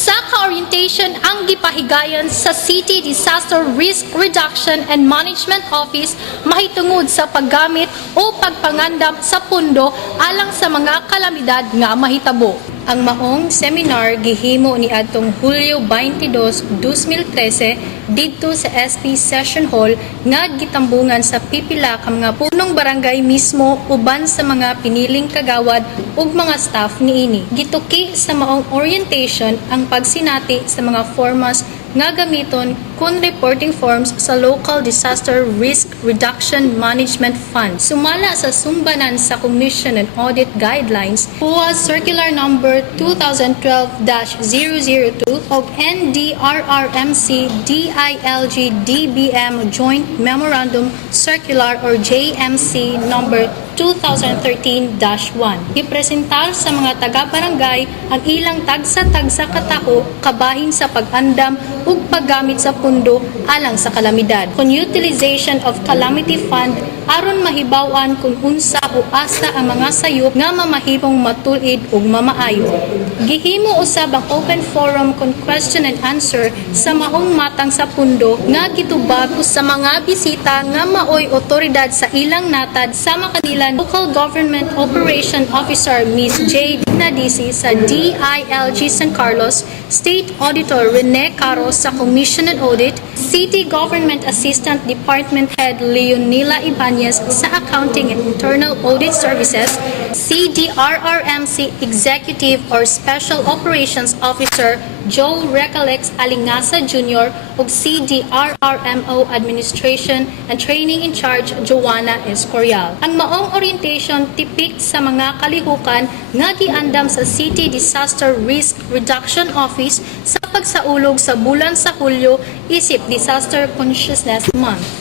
Sa ka-orientation ang gipahigayon sa City Disaster Risk Reduction and Management Office mahitungod sa paggamit o pagpangandam sa pundo alang sa mga kalamidad nga mahitabo. Ang maong seminar gihimo ni adtong Hulyo 22, 2013 didto sa SP Session Hall nga gitambungan sa pipila ka mga punong barangay mismo uban sa mga piniling kagawad ug mga staff niini. Gituki sa maong orientation ang pagsinati sa mga formas nga gamiton kun reporting forms sa Local Disaster Risk Reduction Management Fund. Sumala sa sumbanan sa Commission and Audit Guidelines, PUA Circular Number 2012-002 o NDRRMC DILG DBM Joint Memorandum Circular or JMC Number 2013-1. Ipresentar sa mga taga-barangay ang ilang tagsa-tagsa katao kabahin sa pag-andam ug paggamit sa pundo alang sa kalamidad. Kung utilization of calamity fund aron mahibaw-an kung unsa o asa ang mga sayop nga mamahimong matulid ug mamaayo. Gihimo usab ang open forum kung question and answer sa maong matang sa pundo nga gitubag sa mga bisita nga maoy otoridad sa ilang natad sama kanila Local Government Operation Officer Ms. J. Nadisi sa DILG San Carlos, State Auditor Rene Caro sa Commission and Audit, City Government Assistant Department Head Leonila Ibanez sa Accounting and Internal Audit Services, CDRRMC Executive or Special Operations Officer Joe Recalex Alingasa Jr. ug CDRRMO Administration and Training in Charge Joanna Escorial. Ang maong orientation tipik sa mga kalihukan nga giandam sa City Disaster Risk Reduction Office sa pagsaulog sa bulan sa Hulyo isip Disaster Consciousness Month.